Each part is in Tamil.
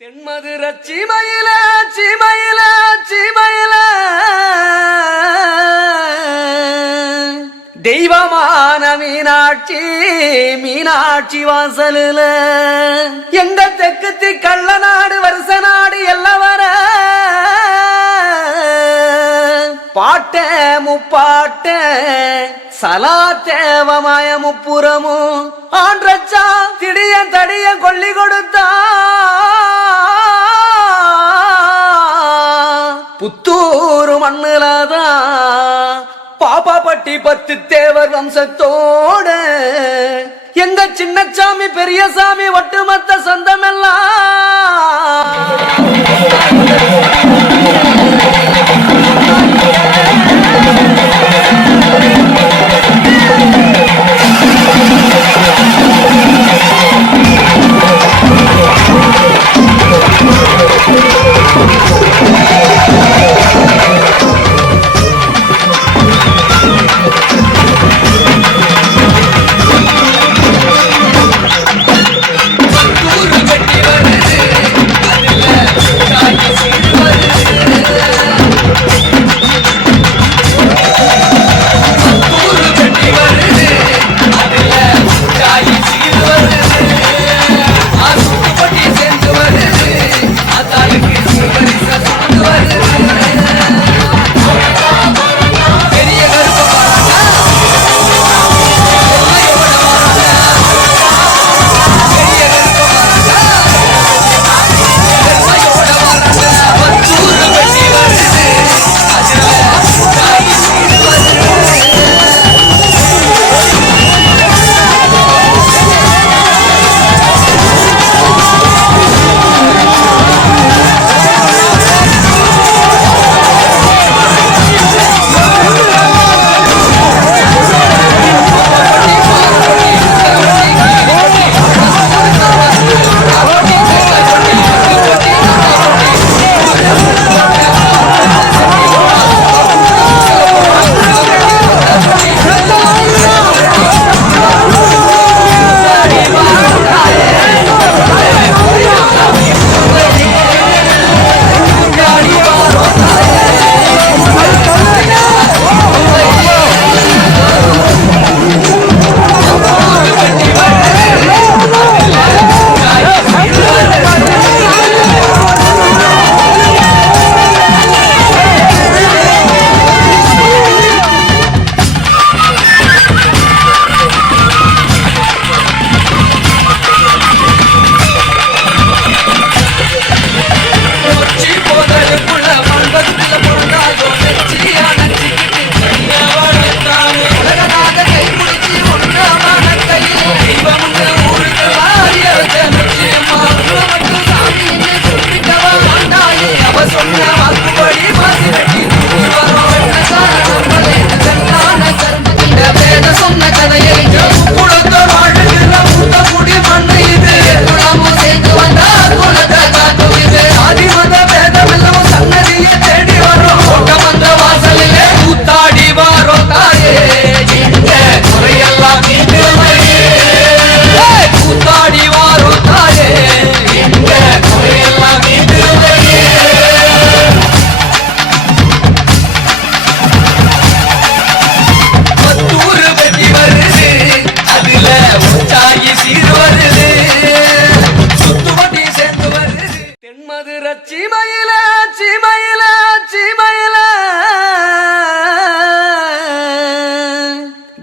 தென்மதுர சீமையில சீமையில சீமையில. தெய்வமான மீனாட்சி மீனாட்சி வாசலுல. எங்க தெக்குத்தி கள்ள நாடு வருஷ நாடு எல்லாம் வர பாட்ட முப்பாட்ட சலா தேவமாய முப்புறமும். ஆன்றச்சா திடிய தடிய கொல்லி கொடுத்தா. பத்து தேவர் வம்சத்தோட எங்க சின்னச்சாமி பெரியசாமி ஒட்டுமொத்த சொந்தமெல்லாம்.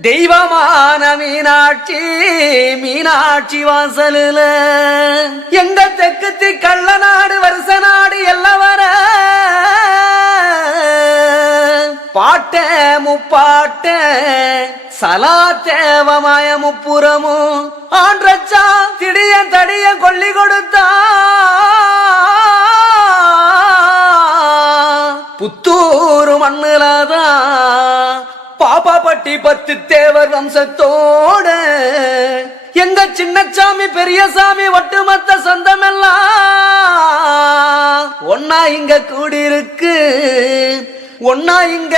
தெய்வமான மீனாட்சி மீனாட்சி வாசலுல. எங்க தெக்குத்தி கள்ள நாடு வருஷ நாடு எல்லாம் வர பாட்ட முப்பாட்ட சலா தேவமாய முப்புறமும் ஆன்றச்சா திடிய தடிய கொல்லி கொடுத்தா. புத்தூர் மண்ணுலதான் பாட்டி பத்து தேவர் வம்சத்தோட எங்க சின்னச்சாமி பெரியசாமி ஒட்டுமொத்த சொந்தமெல்லாம் ஒன்னா இங்க கூடியிருக்கு ஒன்னா இங்க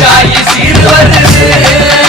காய் சீர் வருது